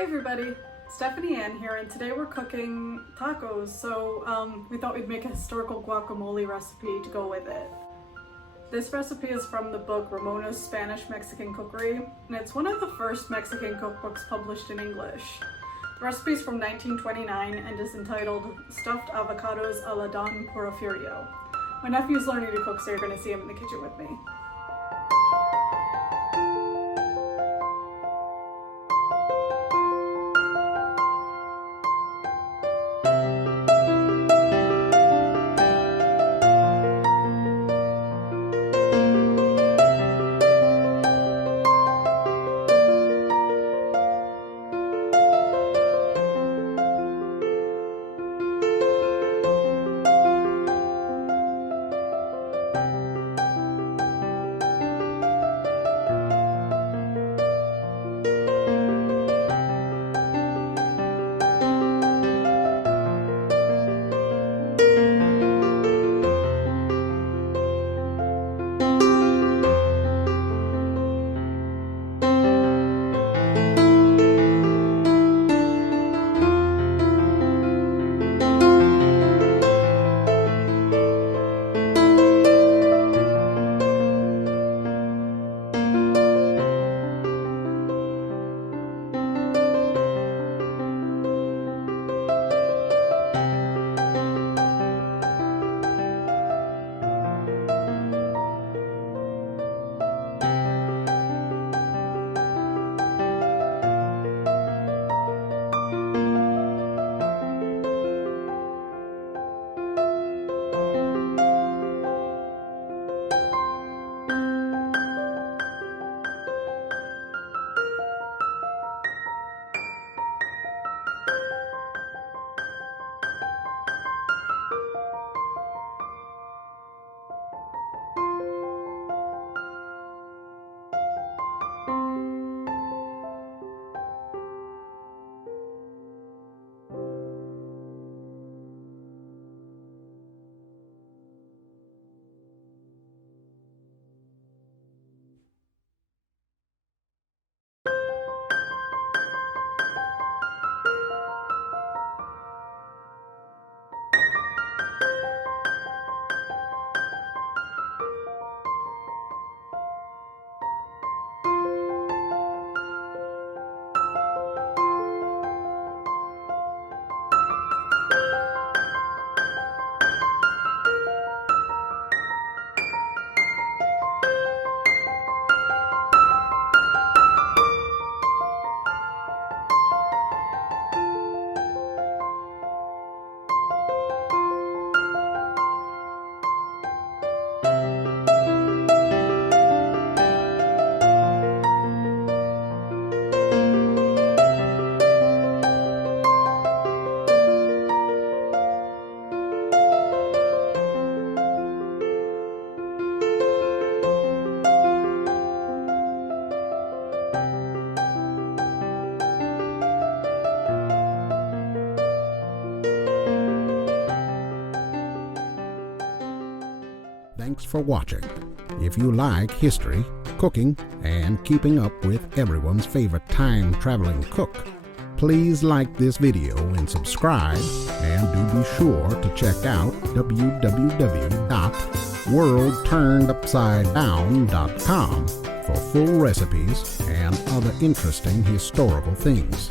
Hey everybody, Stephanie Ann here, and today we're cooking tacos, so we thought we'd make a historical guacamole recipe to go with it. This recipe is from the book Ramona's Spanish-Mexican Cookery, and it's one of the first Mexican cookbooks published in English. The recipe is from 1929 and is entitled Stuffed Avocados a la Don Porfirio. My nephew's learning to cook, so you're going to see him in the kitchen with me. Thanks for watching. If you like history, cooking, and keeping up with everyone's favorite time-traveling cook, please like this video and subscribe, and do be sure to check out www.worldturnedupsidedown.com for full recipes and other interesting historical things.